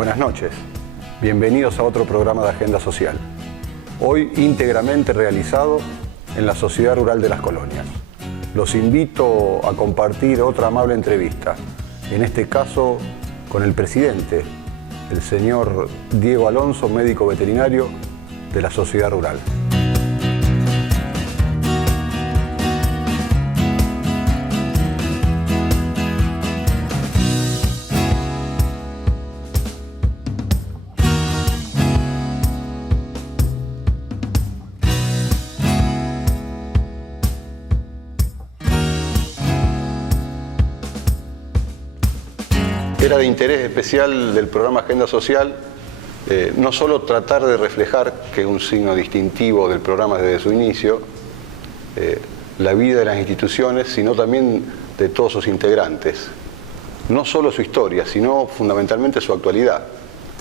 Buenas noches, bienvenidos a otro programa de Agenda Social, hoy íntegramente realizado en la Sociedad Rural de las Colonias. Los invito a compartir otra amable entrevista, en este caso con el presidente, el señor Diego Alonso, médico veterinario de la Sociedad Rural. Era de interés especial del programa Agenda Social no solo tratar de reflejar, que es un signo distintivo del programa desde su inicio, la vida de las instituciones, sino también de todos sus integrantes. No solo su historia, sino fundamentalmente su actualidad,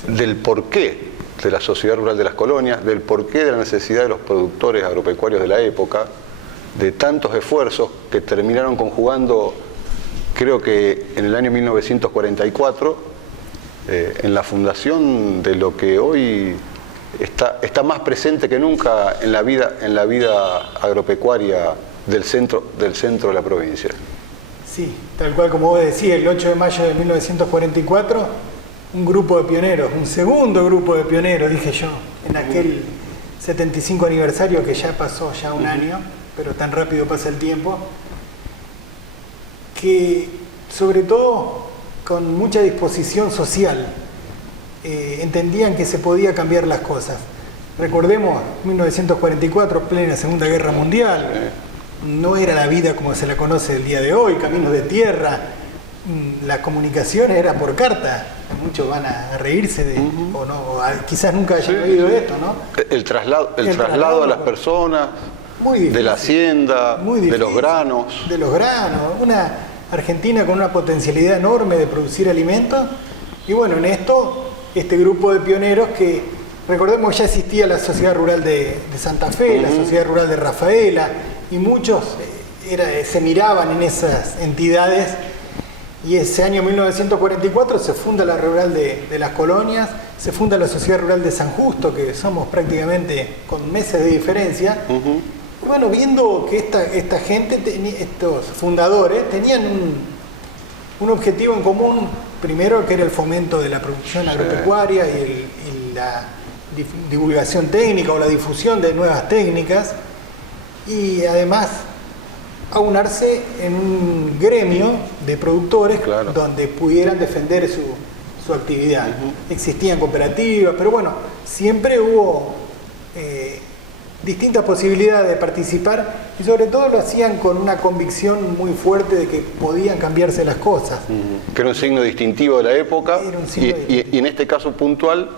del porqué de la Sociedad Rural de las Colonias, del porqué de la necesidad de los productores agropecuarios de la época, de tantos esfuerzos que terminaron conjugando, creo que en el año 1944, en la fundación de lo que hoy está más presente que nunca en la vida agropecuaria del centro de la provincia. Sí, tal cual como vos decías, el 8 de mayo de 1944, un grupo de pioneros, un segundo grupo de pioneros, dije yo, en aquel 75 aniversario que ya pasó ya un año, pero tan rápido pasa el tiempo, que sobre todo con mucha disposición social entendían que se podía cambiar las cosas. Recordemos 1944, plena Segunda Guerra Mundial, no era la vida como se la conoce el día de hoy, caminos de tierra, la comunicación era por carta. Muchos van a reírse de, o no, quizás nunca hayan oído esto, ¿no? El traslado de las personas, de la hacienda, de los granos. De los granos, una Argentina con una potencialidad enorme de producir alimentos. Y bueno, en esto, este grupo de pioneros que, recordemos, ya existía la Sociedad Rural de Santa Fe, la Sociedad Rural de Rafaela, y muchos se miraban en esas entidades. Y ese año 1944 se funda la Rural de las Colonias, se funda la Sociedad Rural de San Justo, que somos prácticamente con meses de diferencia. Bueno, viendo que esta gente, estos fundadores, tenían un objetivo en común, primero que era el fomento de la producción agropecuaria y la divulgación técnica o la difusión de nuevas técnicas, y además aunarse en un gremio de productores donde pudieran defender su actividad. Existían cooperativas, pero bueno, siempre hubo distintas posibilidades de participar y sobre todo lo hacían con una convicción muy fuerte de que podían cambiarse las cosas. Que era un signo distintivo de la época y en este caso puntual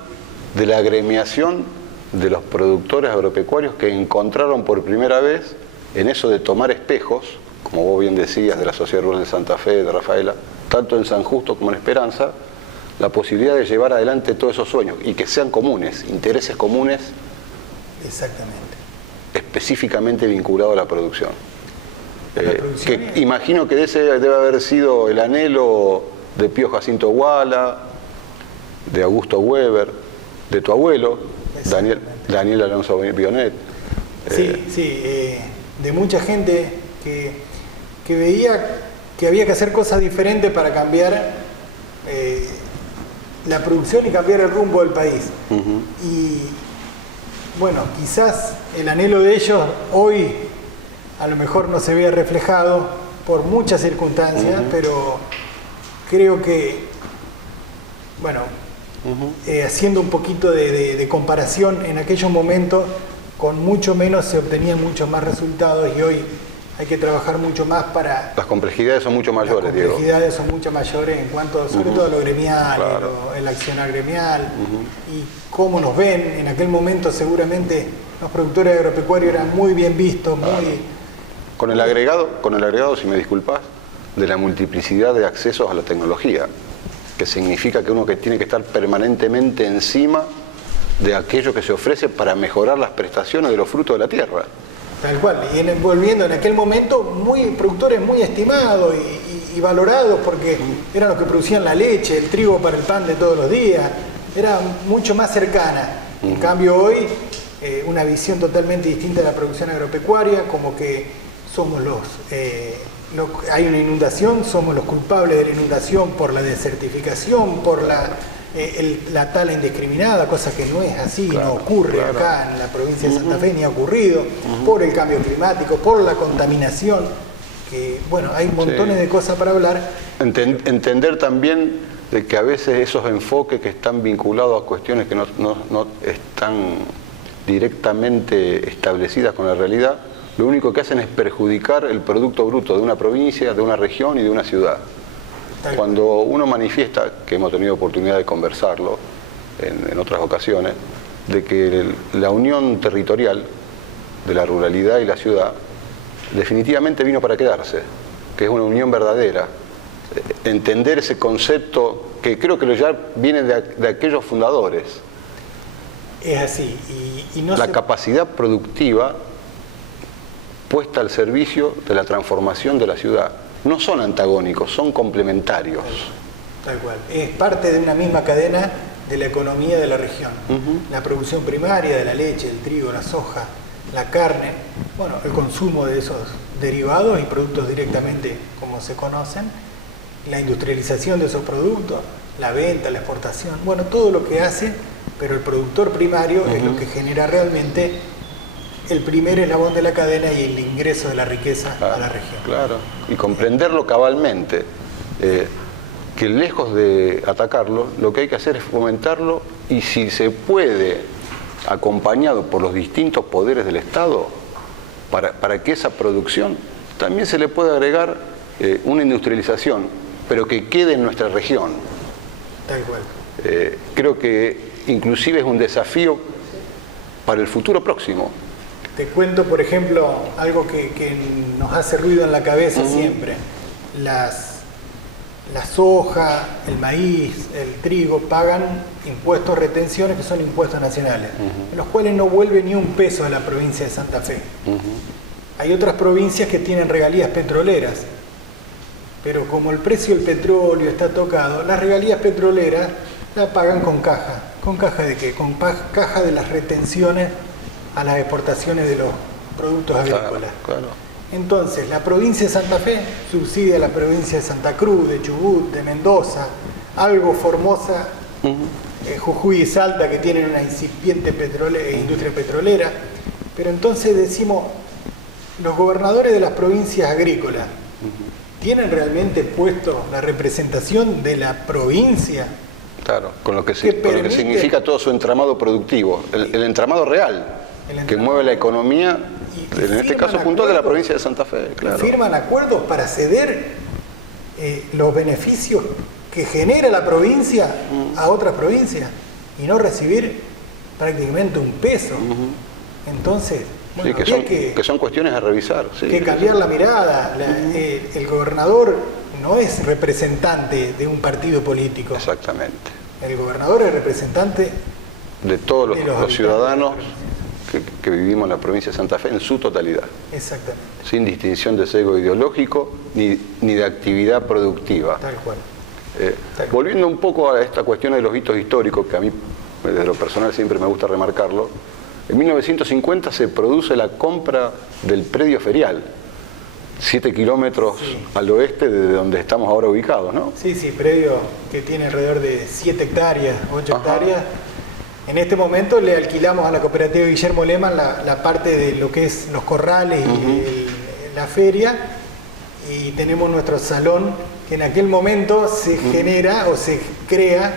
de la agremiación de los productores agropecuarios que encontraron por primera vez en eso de tomar espejos, como vos bien decías, de la Sociedad Rural de Santa Fe, de Rafaela, tanto en San Justo como en Esperanza, la posibilidad de llevar adelante todos esos sueños y que sean comunes, intereses comunes. Exactamente. Específicamente vinculado a la producción. Que imagino que ese debe haber sido el anhelo de Pío Jacinto Guala, de Augusto Weber, de tu abuelo, Daniel Alonso Bionet. De mucha gente que veía que había que hacer cosas diferentes para cambiar la producción y cambiar el rumbo del país. Y bueno, quizás el anhelo de ellos hoy a lo mejor no se vea reflejado por muchas circunstancias, pero creo que, bueno, haciendo un poquito de comparación, en aquellos momentos con mucho menos se obtenían muchos más resultados y hoy hay que trabajar mucho más para... Las complejidades son mucho mayores, Diego. Las complejidades son mucho mayores en cuanto, sobre todo a lo gremial, el accionar gremial, y cómo nos ven. En aquel momento seguramente los productores agropecuarios eran muy bien vistos, Con el agregado, si me disculpas, de la multiplicidad de accesos a la tecnología, que significa que uno que tiene que estar permanentemente encima de aquello que se ofrece para mejorar las prestaciones de los frutos de la tierra. Tal cual, y volviendo en aquel momento, productores muy estimados y valorados porque eran los que producían la leche, el trigo para el pan de todos los días, era mucho más cercana. En cambio hoy, una visión totalmente distinta de la producción agropecuaria, como que somos hay una inundación, somos los culpables de la inundación por la desertificación, por la tala indiscriminada, cosa que no es así, no ocurre acá en la provincia de Santa Fe, ni ha ocurrido, por el cambio climático, por la contaminación, que bueno, hay montones de cosas para hablar. Entender también de que a veces esos enfoques que están vinculados a cuestiones que no están directamente establecidas con la realidad, lo único que hacen es perjudicar el producto bruto de una provincia, de una región y de una ciudad. Cuando uno manifiesta, que hemos tenido oportunidad de conversarlo en otras ocasiones, de que la unión territorial de la ruralidad y la ciudad definitivamente vino para quedarse, que es una unión verdadera, entender ese concepto que creo que ya viene de aquellos fundadores. Es así. Y no la capacidad productiva puesta al servicio de la transformación de la ciudad. No son antagónicos, son complementarios. Tal cual. Es parte de una misma cadena de la economía de la región. La producción primaria de la leche, el trigo, la soja, la carne, bueno, el consumo de esos derivados y productos directamente como se conocen, la industrialización de esos productos, la venta, la exportación, bueno, todo lo que hace, pero el productor primario es lo que genera realmente el primer eslabón de la cadena y el ingreso de la riqueza a la región. Claro, y comprenderlo cabalmente, que lejos de atacarlo, lo que hay que hacer es fomentarlo y si se puede, acompañado por los distintos poderes del Estado, para que esa producción también se le pueda agregar una industrialización, pero que quede en nuestra región. Tal cual. Creo que inclusive es un desafío para el futuro próximo. Te cuento, por ejemplo, algo que nos hace ruido en la cabeza siempre. La soja, el maíz, el trigo pagan impuestos retenciones que son impuestos nacionales, en los cuales no vuelve ni un peso a la provincia de Santa Fe. Hay otras provincias que tienen regalías petroleras, pero como el precio del petróleo está tocado, las regalías petroleras las pagan con caja. ¿Con caja de qué? Con caja de las retenciones a las exportaciones de los productos agrícolas. Claro. Entonces, la provincia de Santa Fe subsidia a la provincia de Santa Cruz, de Chubut, de Mendoza, algo Formosa, Jujuy y Salta, que tienen una incipiente industria petrolera. Pero entonces decimos, los gobernadores de las provincias agrícolas, ¿tienen realmente puesto la representación de la provincia? Claro, con lo que significa todo su entramado productivo, el entramado real, que mueve la economía, en este caso puntual de la provincia de Santa Fe. Claro. Firman acuerdos para ceder los beneficios que genera la provincia a otras provincias y no recibir prácticamente un peso. Entonces, bueno, sí, que son cuestiones a revisar. Sí, que cambiar la mirada. El gobernador no es representante de un partido político. Exactamente. El gobernador es representante de todos los ciudadanos que vivimos en la provincia de Santa Fe en su totalidad. Exactamente. Sin distinción de sesgo ideológico ni de actividad productiva. Tal cual. Volviendo un poco a esta cuestión de los hitos históricos, que a mí desde lo personal siempre me gusta remarcarlo, en 1950 se produce la compra del predio ferial, 7 kilómetros al oeste de donde estamos ahora ubicados, ¿no? Sí, predio que tiene alrededor de 7 hectáreas, 8 hectáreas. En este momento le alquilamos a la cooperativa Guillermo Lehmann la parte de lo que es los corrales y la feria, y tenemos nuestro salón que en aquel momento se genera o se crea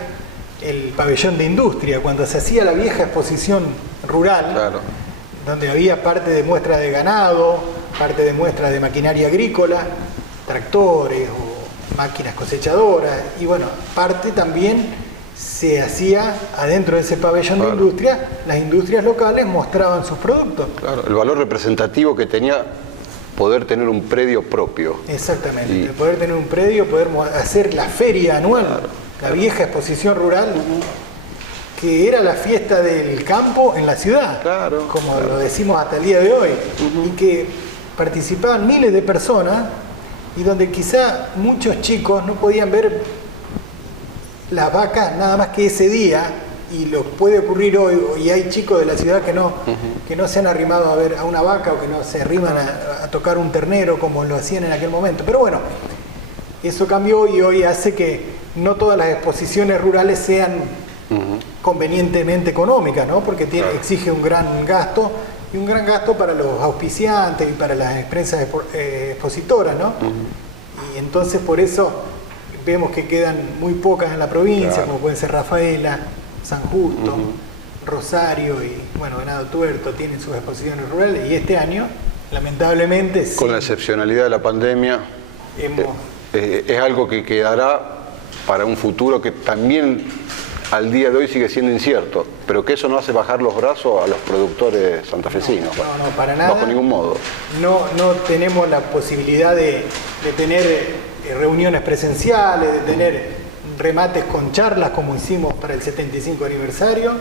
el pabellón de industria, cuando se hacía la vieja exposición rural, donde había parte de muestra de ganado, parte de muestra de maquinaria agrícola, tractores o máquinas cosechadoras, y bueno, parte también se hacía adentro de ese pabellón de industria, las industrias locales mostraban sus productos. Claro, el valor representativo que tenía poder tener un predio propio. Exactamente, poder tener un predio, poder hacer la feria anual, la vieja exposición rural, que era la fiesta del campo en la ciudad, como lo decimos hasta el día de hoy, y que participaban miles de personas, y donde quizá muchos chicos no podían ver las vacas nada más que ese día, y lo puede ocurrir hoy, y hay chicos de la ciudad que no se han arrimado a ver a una vaca o que no se arriman a tocar un ternero como lo hacían en aquel momento. Pero bueno, eso cambió y hoy hace que no todas las exposiciones rurales sean convenientemente económicas, ¿no? Porque exige un gran gasto, y un gran gasto para los auspiciantes y para las empresas expositoras, ¿no? Y entonces por eso vemos que quedan muy pocas en la provincia, como pueden ser Rafaela, San Justo, Rosario y, bueno, Venado Tuerto tienen sus exposiciones rurales, y este año, lamentablemente... Con la excepcionalidad de la pandemia, es algo que quedará para un futuro que también al día de hoy sigue siendo incierto, pero que eso no hace bajar los brazos a los productores santafesinos. No, para nada. Bajo ningún modo. No tenemos la posibilidad de tener reuniones presenciales, de tener remates con charlas como hicimos para el 75 aniversario,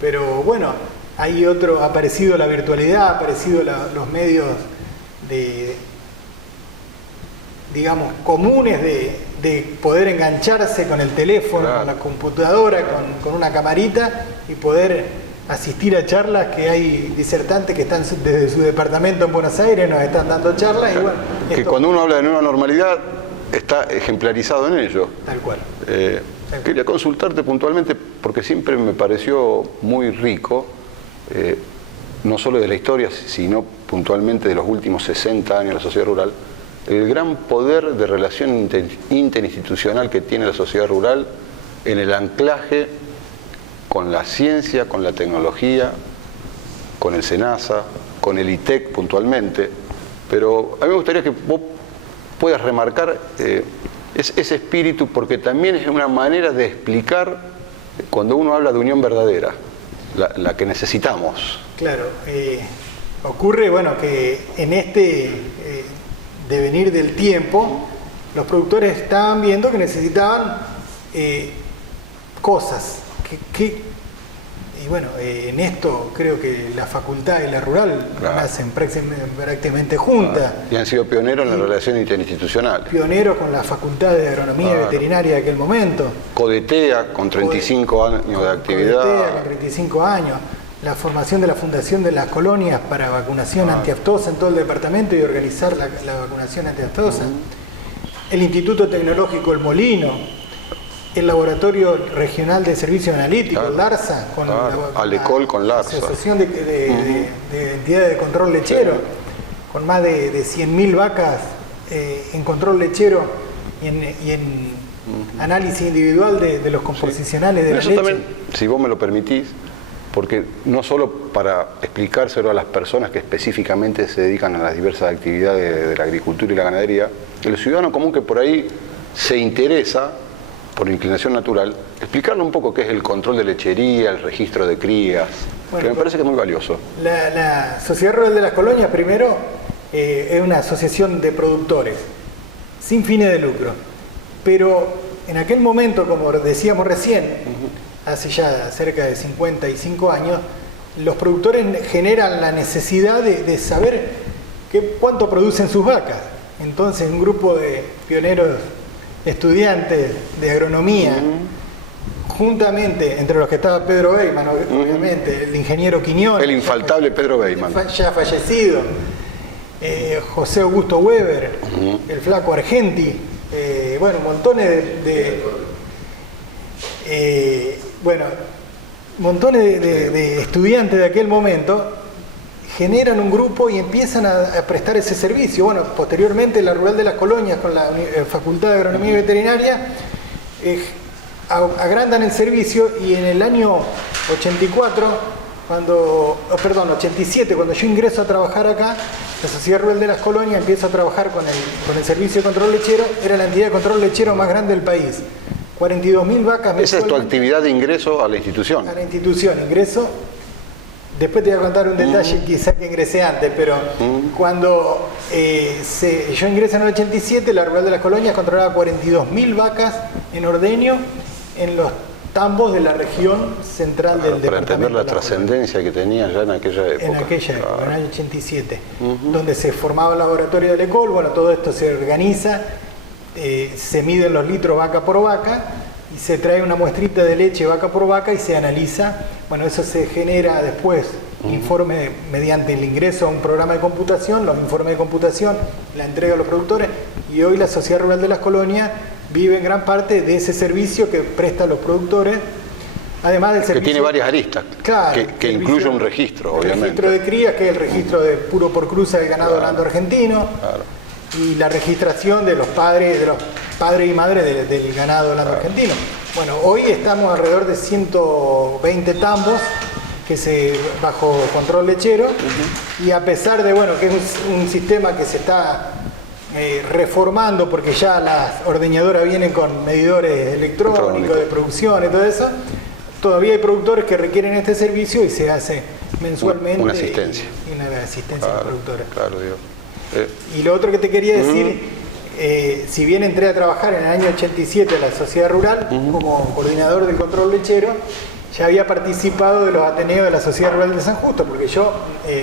pero bueno, ha aparecido la virtualidad, ha aparecido los medios digamos, comunes de poder engancharse con el teléfono, con la computadora, con una camarita y poder asistir a charlas, que hay disertantes que están desde su departamento en Buenos Aires, nos están dando charlas. Y bueno, que cuando uno habla de nueva normalidad está ejemplarizado en ello. Tal cual. Quería consultarte puntualmente porque siempre me pareció muy rico, no solo de la historia, sino puntualmente de los últimos 60 años de la sociedad rural, el gran poder de relación interinstitucional que tiene la sociedad rural en el anclaje con la ciencia, con la tecnología, con el SENASA, con el ITEC puntualmente. Pero a mí me gustaría que vos puedas remarcar ese espíritu, porque también es una manera de explicar cuando uno habla de unión verdadera, la que necesitamos. Claro, ocurre, bueno, que en este devenir del tiempo, los productores estaban viendo que necesitaban cosas, y bueno, en esto creo que la facultad y la rural nacen prácticamente juntas. Y han sido pioneros en la relación interinstitucional. Pioneros con la facultad de agronomía y veterinaria de aquel momento. CODETEA, con 35 años de actividad. CODETEA, con 35 años. La formación de la fundación de las colonias para vacunación antiaftosa en todo el departamento y organizar la vacunación antiaftosa. El Instituto Tecnológico El Molino, el Laboratorio Regional de Servicios Analíticos, LARSA, con Alecol con LARSA. Asociación de Entidades de Control Lechero, con más de 100.000 vacas en control lechero y en análisis individual de los composicionales de la leche. También, si vos me lo permitís, porque no solo para explicárselo a las personas que específicamente se dedican a las diversas actividades de la agricultura y la ganadería, el ciudadano común que por ahí se interesa, por inclinación natural, explicarle un poco qué es el control de lechería, el registro de crías, que me parece que es muy valioso. La Sociedad Rural de las Colonias, primero, es una asociación de productores, sin fines de lucro, pero en aquel momento, como decíamos recién, hace ya cerca de 55 años, los productores generan la necesidad de saber cuánto producen sus vacas. Entonces, un grupo de pioneros estudiantes de agronomía, juntamente, entre los que estaba Pedro Beyman, obviamente, el ingeniero Quiñones, el infaltable Pedro Beyman, ya fallecido, José Augusto Weber, el flaco Argenti, bueno, montones de estudiantes de aquel momento generan un grupo y empiezan a prestar ese servicio. Bueno, posteriormente la Rural de las Colonias con la Facultad de Agronomía y Veterinaria agrandan el servicio, y en el año 87, cuando yo ingreso a trabajar acá, la Sociedad Rural de las Colonias empieza a trabajar con el servicio de control lechero. Era la entidad de control lechero más grande del país. 42.000 vacas. Esa es tu actividad de ingreso a la institución. A la institución, ingreso. Después te voy a contar un detalle, quizá que ingresé antes, pero cuando yo ingresé en el 87, la Rural de las Colonias controlaba 42.000 vacas en ordeño en los tambos de la región central del departamento. Para entender la trascendencia que tenía ya en aquella época. En aquella época, en el año 87, donde se formaba el laboratorio de Alecol. Bueno, todo esto se organiza, se miden los litros vaca por vaca, y se trae una muestrita de leche vaca por vaca y se analiza. Bueno, eso se genera después, informe mediante el ingreso a un programa de computación, los informes de computación, la entrega a los productores, y hoy la Sociedad Rural de las Colonias vive en gran parte de ese servicio que prestan los productores, además del servicio... Que tiene varias aristas, claro, que incluye un registro, obviamente. El registro de cría, que es el registro de puro por cruza del ganado holando argentino, y la registración de los padres y madres del ganado holando argentino. Bueno, hoy estamos alrededor de 120 tambos bajo control lechero, y a pesar de que es un sistema que se está reformando, porque ya las ordeñadoras vienen con medidores electrónicos de producción y todo eso, todavía hay productores que requieren este servicio y se hace mensualmente una asistencia. Y una asistencia a los productores. Claro, Dios. Y lo otro que te quería decir, si bien entré a trabajar en el año 87 en la Sociedad Rural como coordinador del control lechero, ya había participado de los ateneos de la Sociedad Rural de San Justo, porque yo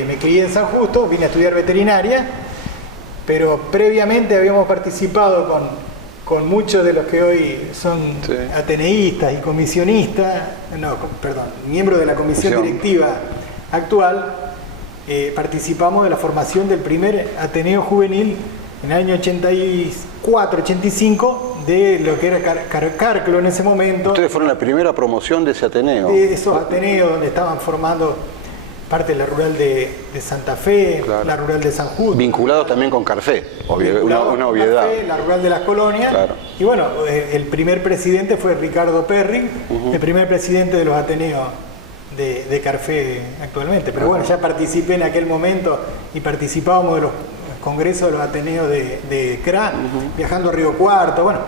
me crié en San Justo, vine a estudiar veterinaria, pero previamente habíamos participado con muchos de los que hoy son ateneístas y comisionistas, miembros de la comisión directiva actual. Participamos de la formación del primer ateneo juvenil en el año 84-85 de lo que era Carclo en ese momento. Ustedes fueron la primera promoción de ese ateneo. De esos ateneos donde estaban formando parte de la rural de Santa Fe, la rural de San Justo. Vinculados también con Carfe, una obviedad. Carfe, la rural de las colonias. Claro. Y bueno, el primer presidente fue Ricardo Perry, el primer presidente de los ateneos de Carfe actualmente. Pero bueno, ya participé en aquel momento y participábamos de los congresos de los ateneos de CRA, viajando a Río Cuarto. Bueno,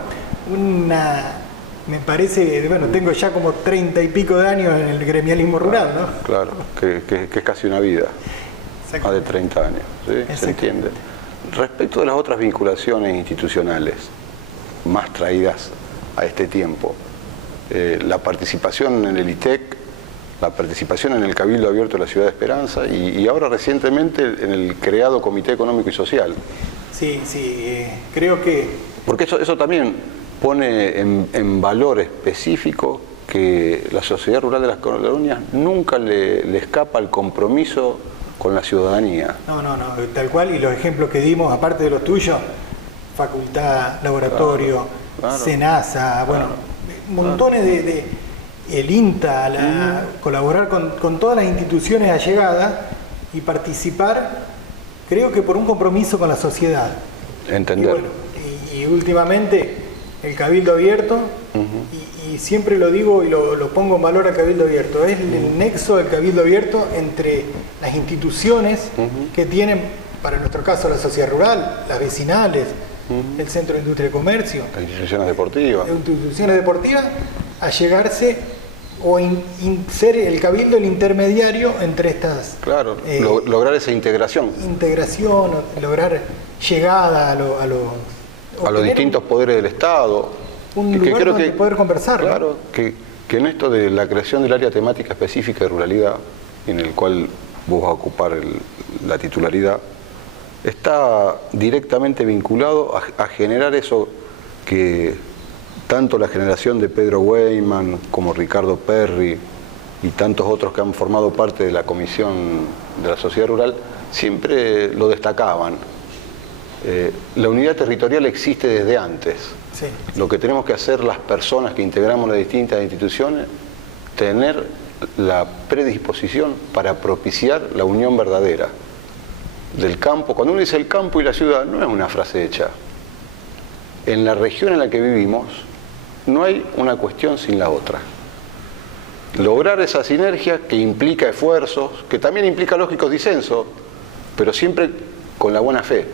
me parece, tengo ya como 30 y pico de años en el gremialismo rural, ¿no? Claro, que es casi una vida, más de 30 años, ¿sí? Se entiende. Respecto de las otras vinculaciones institucionales más traídas a este tiempo, la participación en el ITEC, la participación en el Cabildo Abierto de la Ciudad de Esperanza y ahora recientemente en el creado Comité Económico y Social. Sí, creo que... Porque eso también pone en valor específico que la Sociedad Rural de las Colonias nunca le escapa el compromiso con la ciudadanía. No, tal cual, y los ejemplos que dimos, aparte de los tuyos, facultad, laboratorio, SENASA, montones de el INTA, colaborar con todas las instituciones allegadas y participar, creo que por un compromiso con la sociedad. Entender. Y últimamente el Cabildo Abierto, y siempre lo digo y lo pongo en valor al Cabildo Abierto, es el nexo del Cabildo Abierto entre las instituciones que tienen, para nuestro caso, la sociedad rural, las vecinales, el Centro de Industria y Comercio, las instituciones deportivas. A llegarse o ser el Cabildo el intermediario entre estas... Claro, lograr esa integración. Lograr llegada a los distintos poderes del Estado. Un lugar donde poder conversar. Claro, que en esto de la creación del área temática específica de ruralidad, en el cual vos vas a ocupar la titularidad, está directamente vinculado a generar eso que tanto la generación de Pedro Weyman como Ricardo Perry y tantos otros que han formado parte de la comisión de la sociedad rural siempre lo destacaban. La unidad territorial existe desde antes. Sí. Lo que tenemos que hacer las personas que integramos las distintas instituciones, tener la predisposición para propiciar la unión verdadera del campo. Cuando uno dice el campo y la ciudad, no es una frase hecha. En la región en la que vivimos, no hay una cuestión sin la otra. Lograr esa sinergia que implica esfuerzos, que también implica lógicos disensos, pero siempre con la buena fe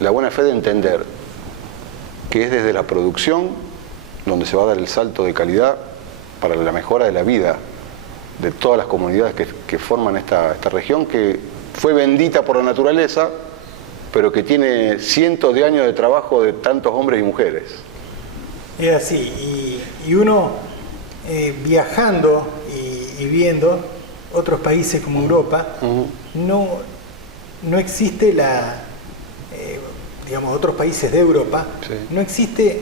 de entender que es desde la producción donde se va a dar el salto de calidad para la mejora de la vida de todas las comunidades que forman esta región, que fue bendita por la naturaleza, pero que tiene cientos de años de trabajo de tantos hombres y mujeres. Es así, y uno viajando y viendo otros países como Europa, no existe otros países de Europa, no existe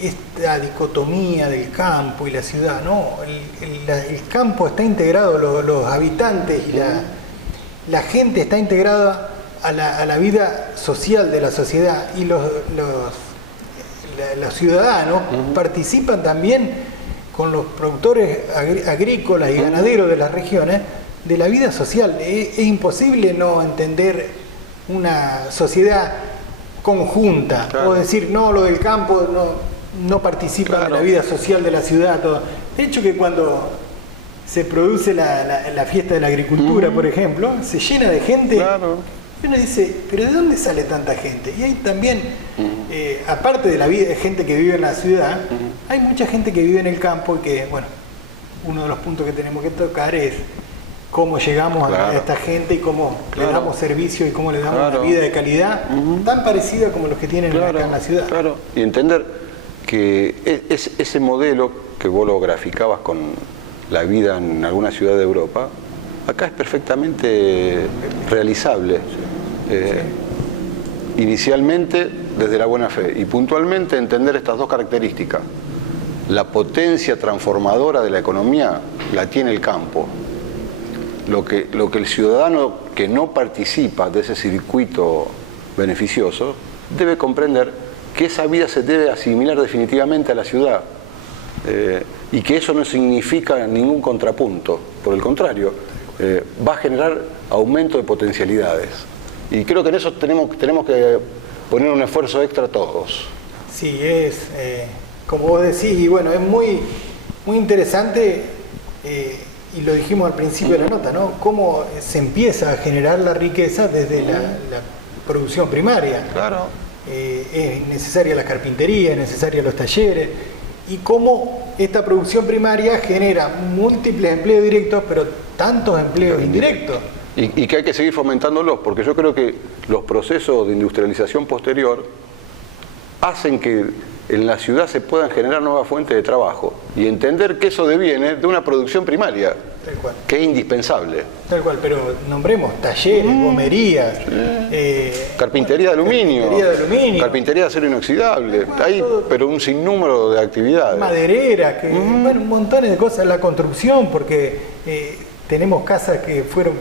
esta dicotomía del campo y la ciudad, ¿no? El campo está integrado, los habitantes y la gente está integrada a la vida social de la sociedad, y los ciudadanos participan también con los productores agrícolas y ganaderos de las regiones de la vida social. Es imposible no entender una sociedad conjunta, claro, o decir, no, lo del campo no participa, claro, de la vida social de la ciudad. Todo. De hecho, que cuando se produce la fiesta de la agricultura, por ejemplo, se llena de gente, claro, y uno dice, pero ¿de dónde sale tanta gente? Y hay también, aparte de la vida de gente que vive en la ciudad, hay mucha gente que vive en el campo, y que, bueno, uno de los puntos que tenemos que tocar es cómo llegamos, claro, a esta gente y cómo, claro, le damos servicio y cómo le damos, claro, una vida de calidad tan parecida como los que tienen, claro, acá en la ciudad. Claro. Y entender que ese modelo que vos lo graficabas con la vida en alguna ciudad de Europa, acá es perfectamente realizable. Inicialmente desde la buena fe, y puntualmente entender estas dos características. La potencia transformadora de la economía la tiene el campo. Lo que el ciudadano que no participa de ese circuito beneficioso debe comprender que esa vida se debe asimilar definitivamente a la ciudad, y que eso no significa ningún contrapunto, por el contrario, va a generar aumento de potencialidades. Y creo que en eso tenemos que poner un esfuerzo extra todos. Sí, es como vos decís, y bueno, es muy interesante, y lo dijimos al principio de la nota, ¿no? Cómo se empieza a generar la riqueza desde la producción primaria. Claro. Es necesaria la carpintería, es necesaria los talleres, y cómo esta producción primaria genera múltiples empleos directos, pero tantos empleos indirectos. Y que hay que seguir fomentándolos, porque yo creo que los procesos de industrialización posterior hacen que en la ciudad se puedan generar nuevas fuentes de trabajo, y entender que eso deviene de una producción primaria, tal cual, que es indispensable. Tal cual, pero nombremos talleres, gomerías, carpintería de aluminio, carpintería de acero inoxidable, hay todo, pero un sinnúmero de actividades. Maderera, bueno, un montón de cosas, la construcción, porque tenemos casas que fueron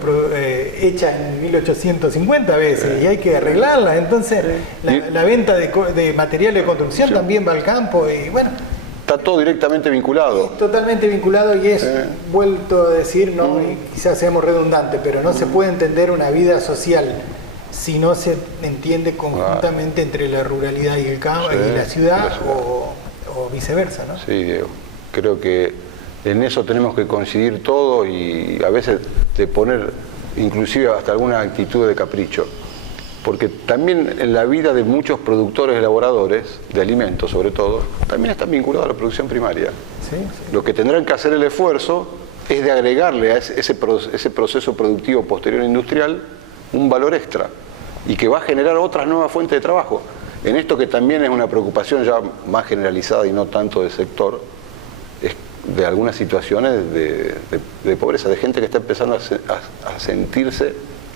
hechas en 1850 veces, y hay que arreglarlas. Entonces la venta de materiales de construcción, sí, también va al campo, y bueno, está todo directamente vinculado. Totalmente vinculado, y es, vuelto a decir, ¿no? Y quizás seamos redundantes, pero no se puede entender una vida social si no se entiende conjuntamente entre la ruralidad y el campo, sí, y la ciudad, o viceversa, ¿no? Sí, Diego. Creo que en eso tenemos que coincidir todos, y a veces de poner inclusive hasta alguna actitud de capricho. Porque también en la vida de muchos productores y elaboradores, de alimentos sobre todo, también están vinculados a la producción primaria. Sí, sí. Lo que tendrán que hacer el esfuerzo es de agregarle a ese proceso productivo posterior industrial un valor extra, y que va a generar otras nuevas fuentes de trabajo. En esto, que también es una preocupación ya más generalizada y no tanto del sector, es de algunas situaciones de pobreza, de gente que está empezando a sentirse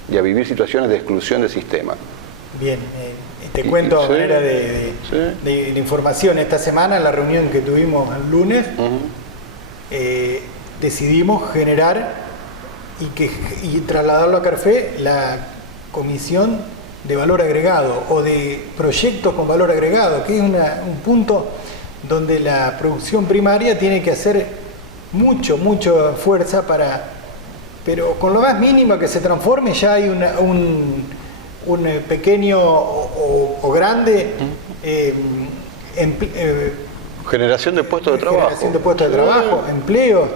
y a vivir situaciones de exclusión del sistema. Bien, te cuento a manera de información. Esta semana, en la reunión que tuvimos el lunes, decidimos generar y trasladarlo a Carfé la comisión de valor agregado, o de proyectos con valor agregado, que es un punto donde la producción primaria tiene que hacer mucha fuerza pero con lo más mínimo que se transforme, ya hay un pequeño o grande generación de puestos de trabajo. Generación de puestos de trabajo, empleo.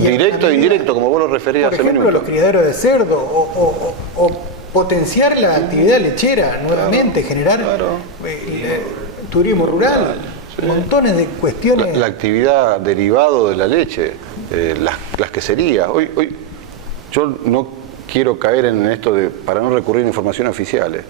Directo e indirecto, como vos lo referías hace minutos. Por ejemplo, los criaderos de cerdo, o potenciar la actividad lechera nuevamente, generar turismo rural. Montones de cuestiones. La actividad derivado de la leche, las queserías. Hoy yo no quiero caer en esto para no recurrir a informaciones oficiales.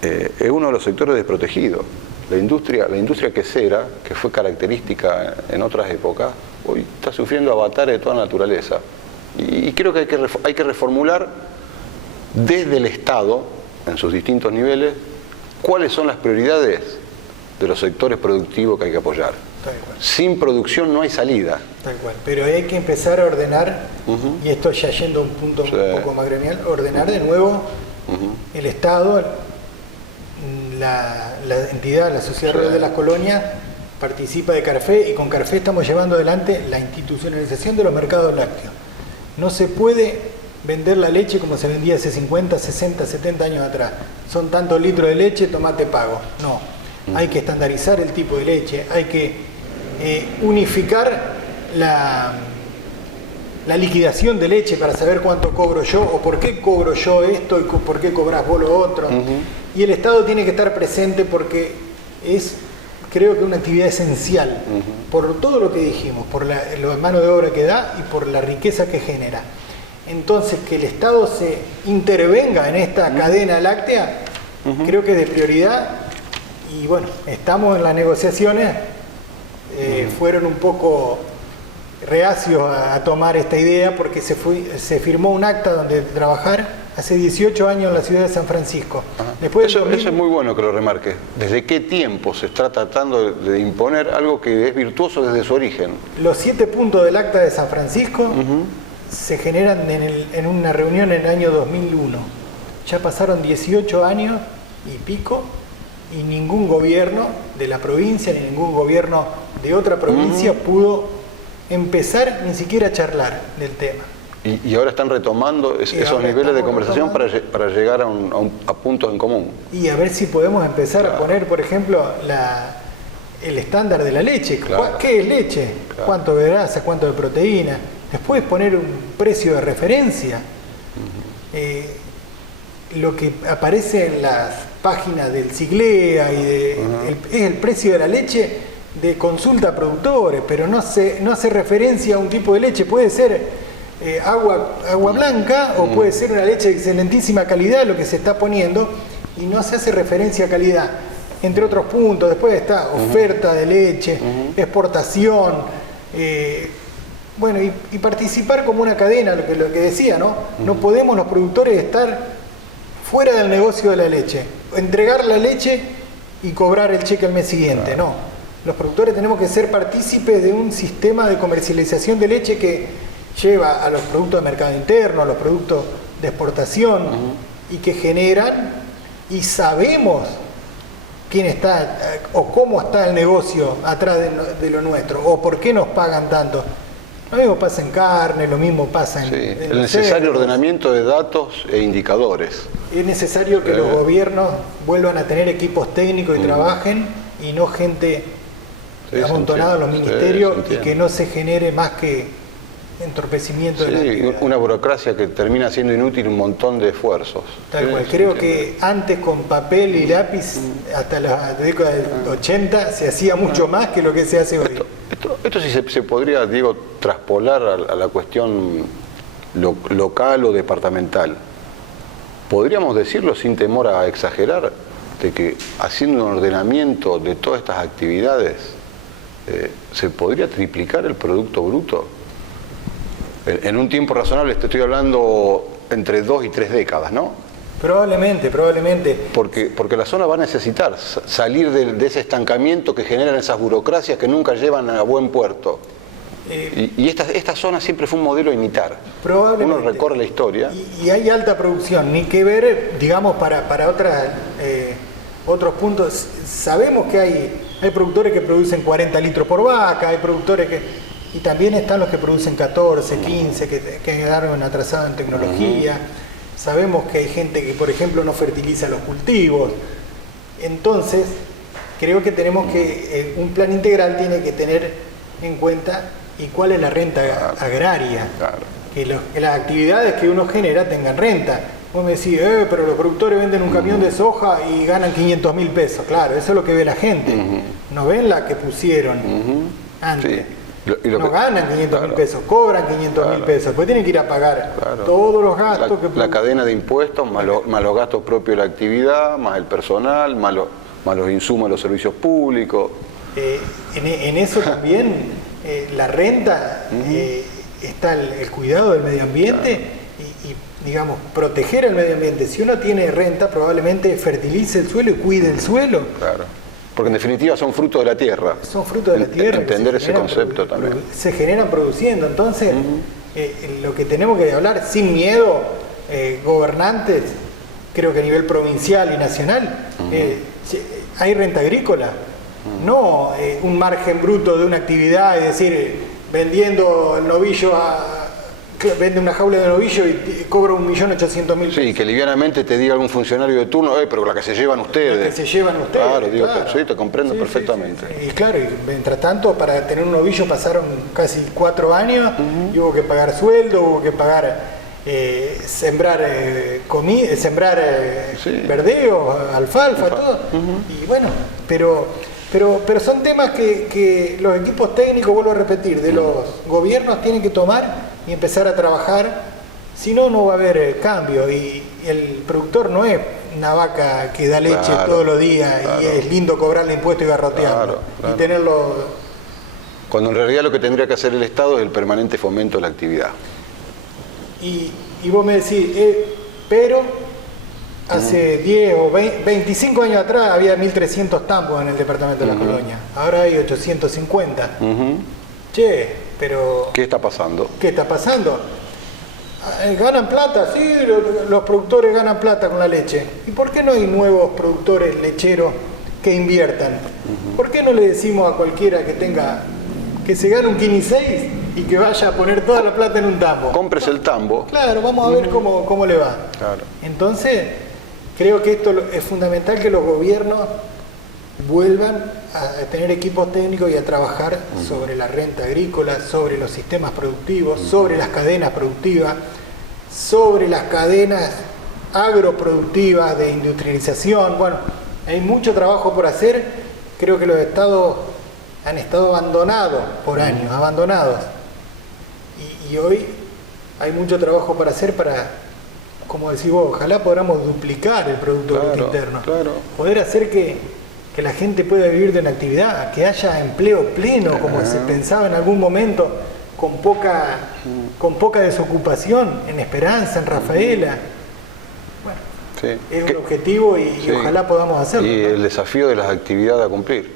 Es uno de los sectores desprotegidos. La industria quesera, que fue característica en otras épocas, hoy está sufriendo avatares de toda naturaleza. Y creo que hay que reformular desde el Estado, en sus distintos niveles, cuáles son las prioridades de los sectores productivos que hay que apoyar. Tal cual. Sin producción no hay salida. Tal cual. Pero hay que empezar a ordenar, y esto ya yendo a un punto un poco más gremial, ordenar de nuevo el Estado, la entidad, la Sociedad Rural de las Colonias, participa de Carfe, y con Carfe estamos llevando adelante la institucionalización de los mercados lácteos. No se puede vender la leche como se vendía hace 50, 60, 70 años atrás. Son tantos litros de leche, tomate pago. No, hay que estandarizar el tipo de leche, hay que unificar la liquidación de leche para saber cuánto cobro yo, o por qué cobro yo esto y por qué cobras vos lo otro. Y el Estado tiene que estar presente porque es, creo que, una actividad esencial por todo lo que dijimos, por la mano de obra que da y por la riqueza que genera. Entonces, que el Estado se intervenga en esta cadena láctea, creo que es de prioridad. Y bueno, estamos en las negociaciones, fueron un poco reacios a tomar esta idea porque se firmó un acta donde trabajar hace 18 años en la ciudad de San Francisco. Después eso es muy bueno que lo remarque. ¿Desde qué tiempo se está tratando de imponer algo que es virtuoso desde su origen? Los 7 puntos del acta de San Francisco se generan en una reunión en el año 2001. Ya pasaron 18 años y pico y ningún gobierno de la provincia ni ningún gobierno de otra provincia pudo empezar ni siquiera a charlar del tema. Y ahora están retomando esos niveles de conversación para llegar a puntos en común. Y a ver si podemos empezar a poner, por ejemplo, el estándar de la leche. Claro. ¿Qué es leche? Claro. ¿Cuánto de grasa? ¿Cuánto de proteína? Después poner un precio de referencia. Lo que aparece en las páginas del Siglea es el precio de la leche de consulta a productores, pero no hace referencia a un tipo de leche. Puede ser agua blanca o puede ser una leche de excelentísima calidad, lo que se está poniendo, y no se hace referencia a calidad, entre otros puntos. Después está oferta de leche, exportación, bueno, y participar como una cadena, lo que decía, ¿no? No podemos los productores estar fuera del negocio de la leche, entregar la leche y cobrar el cheque al mes siguiente, no. Los productores tenemos que ser partícipes de un sistema de comercialización de leche que lleva a los productos de mercado interno, a los productos de exportación, y que generan, y sabemos quién está o cómo está el negocio atrás de lo nuestro, o por qué nos pagan tanto. Lo mismo pasa en carne, lo mismo pasa en el necesario ordenamiento de datos e indicadores. Es necesario que los gobiernos vuelvan a tener equipos técnicos y trabajen, y no gente amontonada en los ministerios, y que no se genere más que entorpecimiento de la actividad. Una burocracia que termina siendo inútil un montón de esfuerzos. Tal cual. Creo que antes con papel y lápiz, hasta la década del 80, se hacía mucho más que lo que se hace hoy. Esto sí se podría, Diego, traspolar a la cuestión local o departamental. ¿Podríamos decirlo sin temor a exagerar, de que haciendo un ordenamiento de todas estas actividades se podría triplicar el Producto Bruto? En un tiempo razonable, te estoy hablando entre 2 y 3 décadas, ¿no? Probablemente. Porque la zona va a necesitar salir de ese estancamiento que generan esas burocracias que nunca llevan a buen puerto. Y esta zona siempre fue un modelo a imitar. Probablemente. Uno recorre la historia. Y hay alta producción, ni que ver, digamos, para otros puntos. Sabemos que hay productores que producen 40 litros por vaca, hay productores que... Y también están los que producen 14, 15, que quedaron atrasados en tecnología. Sabemos que hay gente que, por ejemplo, no fertiliza los cultivos. Entonces, creo que tenemos que... un plan integral tiene que tener en cuenta y cuál es la renta agraria. Claro. Que las actividades que uno genera tengan renta. Vos me decís, pero los productores venden un camión de soja y ganan 500.000 pesos. Claro, eso es lo que ve la gente. No ven la que pusieron antes. Sí. No ganan 500.000 pesos, cobran 500.000 pesos, después tienen que ir a pagar todos los gastos la cadena de impuestos, más los gastos propios de la actividad, más el personal, más los insumos de los servicios públicos. En eso también la renta, está el cuidado del medio ambiente y, digamos, proteger el medio ambiente. Si uno tiene renta, probablemente fertilice el suelo y cuide el suelo. Porque en definitiva son frutos de la tierra. Son frutos de la tierra. Entender ese concepto también. Se generan produciendo. Entonces, lo que tenemos que hablar sin miedo, gobernantes, creo que a nivel provincial y nacional, hay renta agrícola. No un margen bruto de una actividad, es decir, vendiendo el novillo vende una jaula de novillo y cobra 1.800.000 pesos. Sí, que livianamente te diga algún funcionario de turno, pero la que se llevan ustedes. La que se llevan ustedes. Claro, digo, claro. Sí, te comprendo perfectamente. Sí. Y claro, y mientras tanto, para tener un novillo pasaron casi 4 años y hubo que pagar sueldo, hubo que pagar sembrar verdeo, alfalfa, todo. Y bueno, pero son temas que los equipos técnicos, vuelvo a repetir, de los gobiernos tienen que tomar y empezar a trabajar, si no, no va a haber cambio. Y el productor no es una vaca que da leche todos los días y es lindo cobrarle impuestos y garrotearlo y tenerlo. Cuando en realidad lo que tendría que hacer el Estado es el permanente fomento de la actividad. Y vos me decís, pero hace 10 o 25 años atrás había 1.300 tambos en el departamento de La Colonia, ahora hay 850. Che, pero... ¿Qué está pasando? ¿Qué está pasando? ¿Ganan plata? Sí, los productores ganan plata con la leche. ¿Y por qué no hay nuevos productores lecheros que inviertan? ¿Por qué no le decimos a cualquiera que se gane un 15 y que vaya a poner toda la plata en un tambo? Compres el tambo. Claro, vamos a ver cómo le va. Claro. Entonces, creo que esto es fundamental, que los gobiernos vuelvan a tener equipos técnicos y a trabajar sobre la renta agrícola, sobre los sistemas productivos, sobre las cadenas productivas, sobre las cadenas agroproductivas de industrialización. Bueno, hay mucho trabajo por hacer. Creo que los estados han estado abandonados por años, abandonados. Y hoy hay mucho trabajo para hacer para, como decís vos, ojalá podamos duplicar el Producto Bruto Interno. Poder hacer que la gente pueda vivir de una actividad, que haya empleo pleno, como se pensaba en algún momento, con poca desocupación, en Esperanza, en Rafaela. Bueno, es un objetivo y ojalá podamos hacerlo. Y el desafío de las actividades a cumplir.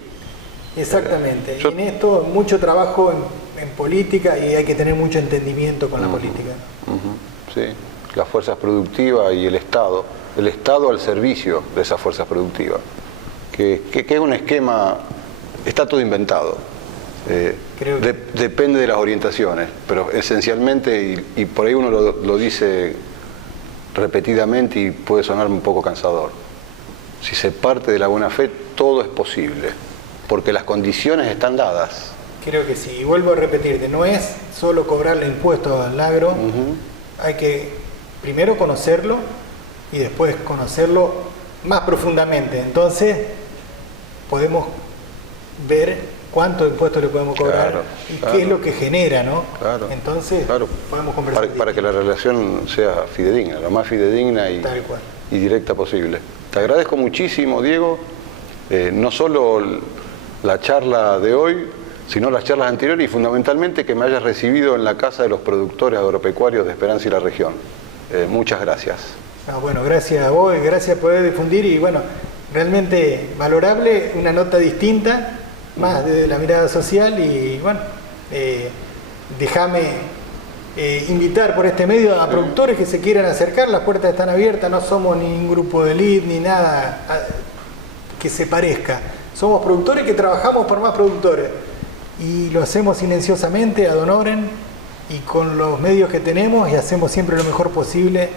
Exactamente. Y en esto mucho trabajo en política y hay que tener mucho entendimiento con la política. Sí, las fuerzas productivas y el Estado al servicio de esas fuerzas productivas. Que es un esquema, está todo inventado. Depende de las orientaciones, pero esencialmente, y por ahí uno lo dice repetidamente y puede sonar un poco cansador, si se parte de la buena fe, todo es posible, porque las condiciones están dadas. Creo que sí, y vuelvo a repetirte, no es solo cobrarle impuestos al agro, hay que primero conocerlo y después conocerlo más profundamente. Entonces podemos ver cuántos impuestos le podemos cobrar qué es lo que genera, ¿no? Entonces podemos conversar. Para que la relación sea fidedigna, lo más fidedigna y directa posible. Te agradezco muchísimo, Diego, no solo la charla de hoy, sino las charlas anteriores y fundamentalmente que me hayas recibido en la Casa de los Productores Agropecuarios de Esperanza y la región. Muchas gracias. Bueno, gracias a vos, gracias por poder difundir y bueno, realmente valorable, una nota distinta, más desde la mirada social y bueno, déjame invitar por este medio a productores que se quieran acercar, las puertas están abiertas, no somos ni un grupo de elite ni nada que se parezca, somos productores que trabajamos por más productores y lo hacemos silenciosamente, ad honorem y con los medios que tenemos y hacemos siempre lo mejor posible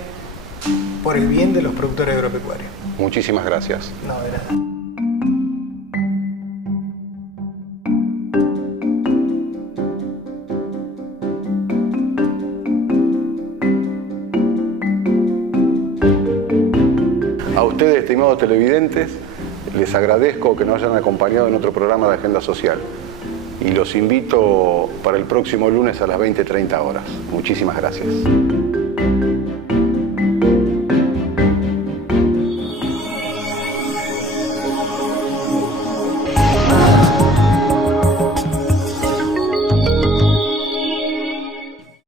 por el bien de los productores agropecuarios. Muchísimas gracias. No, de nada. A ustedes, estimados televidentes, les agradezco que nos hayan acompañado en otro programa de Agenda Social y los invito para el próximo lunes a las 20:30 horas. Muchísimas gracias.